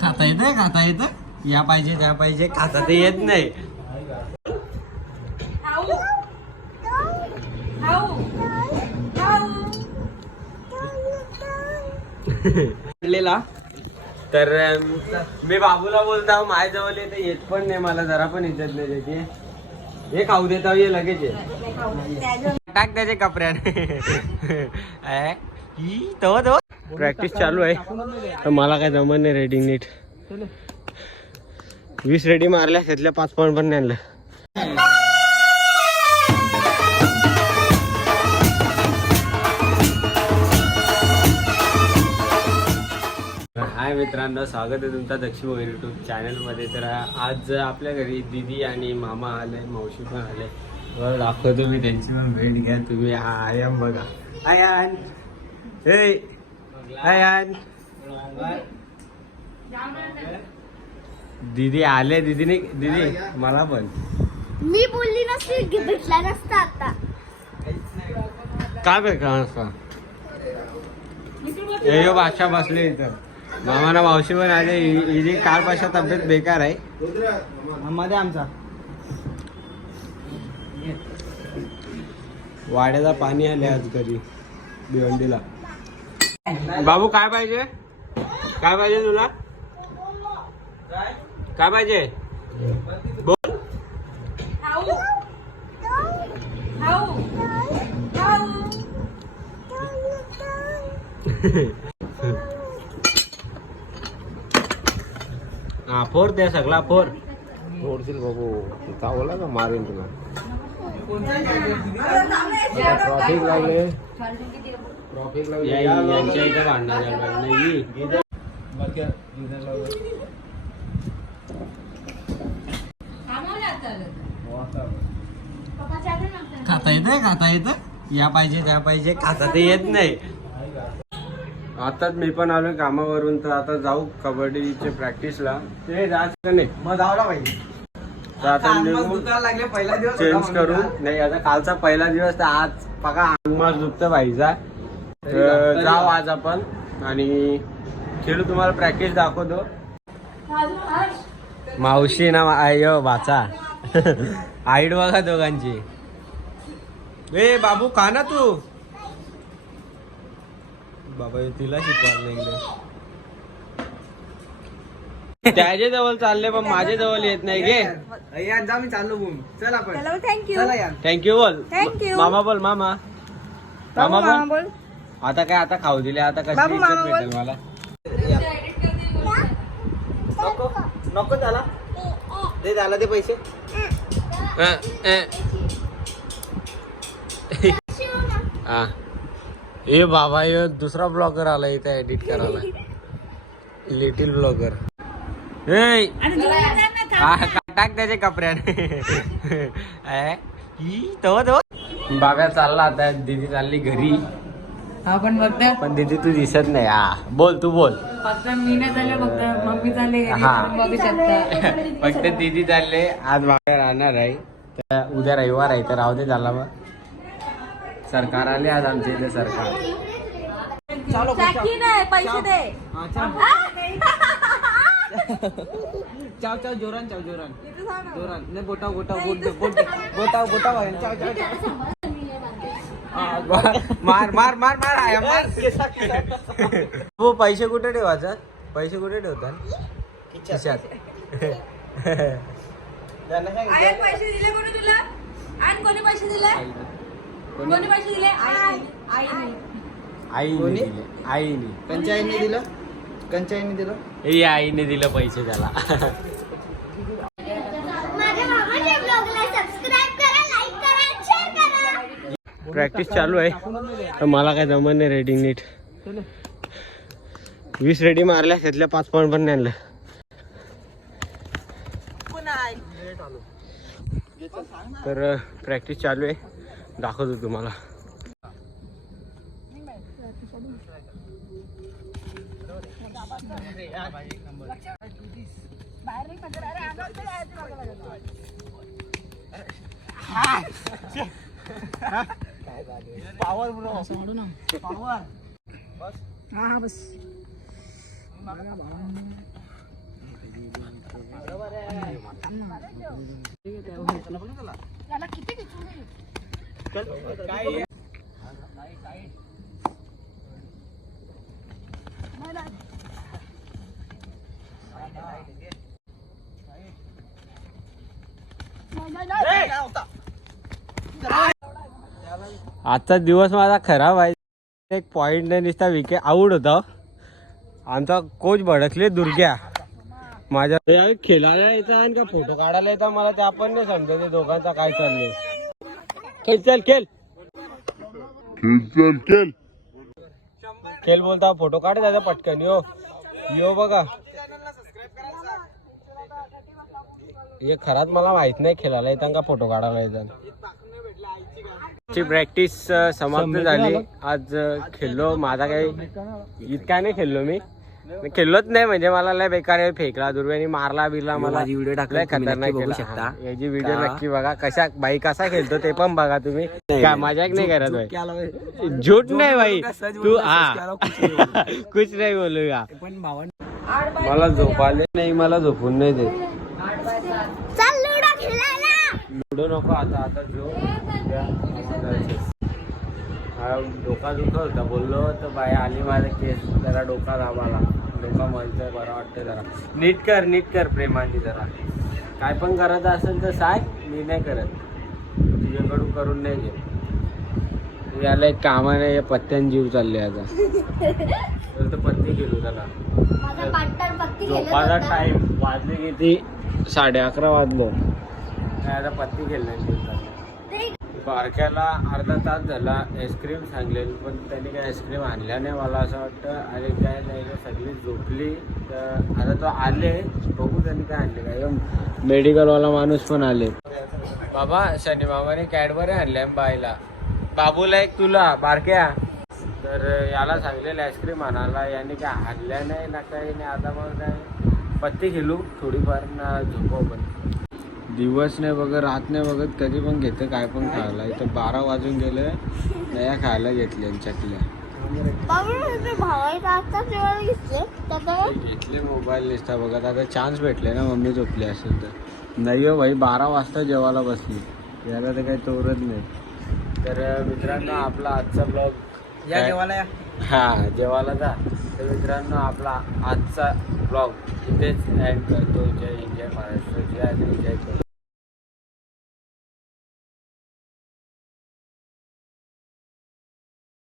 खाता येतं या पाहिजे त्या पाहिजे खाता ते येत नाही. तर मी बाबूला बोलता माझ्या जवळ येते येत पण नाही, मला जरा पण इज्जत नाही त्याची. हे खाऊ देता ये लगेच टाक त्याचे कपड्याने. प्रॅक्टिस चालू आहे तर मला काय जमत नाही रेडिंग नीट. 20 रेडी मारल्या त्यातल्या 5 पॉईंट पण नाही आणलं. हाय मित्रांनो, स्वागत आहे तुमचा दक्षिण मोबाईल यूट्यूब चॅनलमध्ये. तर आज आपल्या घरी दीदी आणि मामा आले, मावशी पण आले. बरं दाखवतो मी त्यांची पण भेट घ्या तुम्ही. आयान बघा, आयान हे आयान दीदी आले. दीदी मला पण मी बोलली नसती की भेटला नसता आता. काय भेटला नसता. हे भाषा बसले इथं. मामाना मावशी पण आले. हिची कालपासून तब्येत बेकार आहे मध्ये आमचा. वाड्याचा पाणी आले आज घरी भिवंडीला. बाबू काय पाहिजे, काय पाहिजे तुला, काय पाहिजे बोल. हा फोर द्या सगळा फोर. फोडशील बाबू चावला का मारेन तुला. ट्रॉफिक लागले यांच्या इथं भांडणार नाही. खाता येतं या पाहिजे त्या पाहिजे खाता ते येत नाही. आताच मी पण आलोय कामावरून तर आता जाऊ कबड्डीचे प्रॅक्टिसला. ते जायचं नाही मग जावला पाहिजे. तर आता लागले पहिला दिवस चेंज करू. नाही आता कालचा पहिला दिवस तर आज बघा अंगमास दुखतं पाहिजे. तर जाऊ आज आपण आणि खेळू. तुम्हाला प्रॅक्टिस दाखवतो. मावशी ना आय वाचा आईड बघा दोघांची. ए बाबू खा ना तू. बाबा तिला शिकवायला नाही. त्याच्या जवळ चालले पण माझ्या जवळ येत नाही. घे जा मी चाललो. चल आपण थँक्यू बोल. मामा बोल. मामा बोल. आता काय आता खाऊ दिले आता कशी इज्जत भेटेल मला. नको त्याला ते झाला ते पैसे. हा ए बाबा ये दुसरा ब्लॉगर आला इथे एडिट करायला. Little blogger. टाक त्याचे कपड्याने. बाबा चालला आता. दीदी चालली घरी. हा पण दीदी तू दिसत नाही. हा बोल तू बोल. फक्त मी नाही चालले, फक्त मम्मी चालले. फक्त दीदी चालले. आज बाहेर राहणार आहे तर उद्या रविवार आहे तर राहू दे. झाला मग सरकार आले आज आमच्या इथे. सरकार पैसे दे. चाव चाव जोरान चाव जोरान जोरान नाही. गोटाव गोटाव गोटाव गोटाव मार मार मार मार आया मार. हो पैसे कुठे ठेवायचा. पैसे कुठे ठेवतात खिशात. पैसे दिले कोणी तुला. आणि कोणी पैसे दिले. कोणी पैसे दिले. आईने कंचाईने दिलं. कंचाईने दिलं. हे आईने दिलं पैसे त्याला. माझ्या मामाच्या ब्लॉगला सबस्क्राइब करा, लाईक करा, शेअर करा. प्रॅक्टिस चालू आहे तर मला काय जमत नाही रेडिंग नीट. 20 रेडी मारल्या त्यातल्या 5 पॉईंट पण नाही आणलं. तर प्रॅक्टिस चालू आहे दाखवतो तुम्हाला. Power bro. पावर हा बस आजचा दिवस माझा खराब आहे. एक पॉइंट नाही नुसता विकेट आऊट होता. आमचा कोच भडकले दुर्ग्या माझ्या खेळायला येतात आणि का फोटो काढायला येतात मला त्या पण नाही समजत ते दोघांचा काय चाललंय. खेळ चल खेळ खेळ बोलता फोटो काढ दादा पटकन यो यो बघा हे खरात मला माहित नाही खेळायला येतात का फोटो काढायला येतात. ची प्रॅक्टिस समाप्त झाली. आज खेळलो माझा काही इतका नाही खेळलो मी खेळलोच नाही म्हणजे मला लय बेकार फेकला दुर्व्यानी मारला बिरला मला व्हिडिओ टाकला खतरनाक बघू शकता. याची व्हिडिओ नक्की बघा कशा बाई कसा खेळतो ते पण बघा तुम्ही. काय मजाक नाही करत भाई झूठ नाही भाई तू हा कुछ नाही बोलू का. मला झोपाले नाही मला झोपून नाही देत. चल लुडो खेळायला. लुडो नको आता आता जो डोका दुखत होता बोललो तर बाई आली माझा केस जरा डोका दाबाला डोका मलतोय बरं वाटतंय जरा. नीट कर प्रेमाने जरा काय पण करत असेल तर सांग मी नाही करत तुझ्याकडून करून नाही घेत. याला एक कामाने या पत्त्यान जीव चालले आता तर पत्ती गेलो त्याला. माझा पार्टनर पत्ती खेळत झोपाचा होता. टाइम वाजले किती 11:30 वाजलो आता पत्ती खेळण्याची. बारक्याला अर्धा तास झाला आईस्क्रीम सांगलेली पण त्यांनी काही आईस्क्रीम आणल्या नाही. मला असं वाटतं अरे काय नाही सगळी झोपली तर आता तो आले बघू त्यांनी काय आणले काय. मेडिकलवाला माणूस पण आले. बाबा शनी मामाने कॅडबरी आणल्या बाईला बाबूला एक तुला बारक्या तर याला सांगलेलं आईस्क्रीम आणायला यांनी काय आणल्या नाही ना काही नाही. आता मग काय पत्ती खेळू थोडीफार ना झोपव पण दिवस नाही बघत रात नाही बघत कधी पण घेतं काय पण खायला. इथं 12 वाजून गेले नया खायला घेतले चकल्या घेतले. मोबाईल निसता बघत आता चान्स भेटले ना मम्मी झोपली असेल तर नाही हो भाई 12 वाजता जेवायला बसली याला तर काही तोरत नाही. तर मित्रांनो आपला आजचा ब्लॉग या जेवायला या. हा जेवायला जा. तर मित्रांनो आपला आजचा ब्लॉग इथेच एंड करतो. जय हिंद जय महाराष्ट्र जय हिंद जय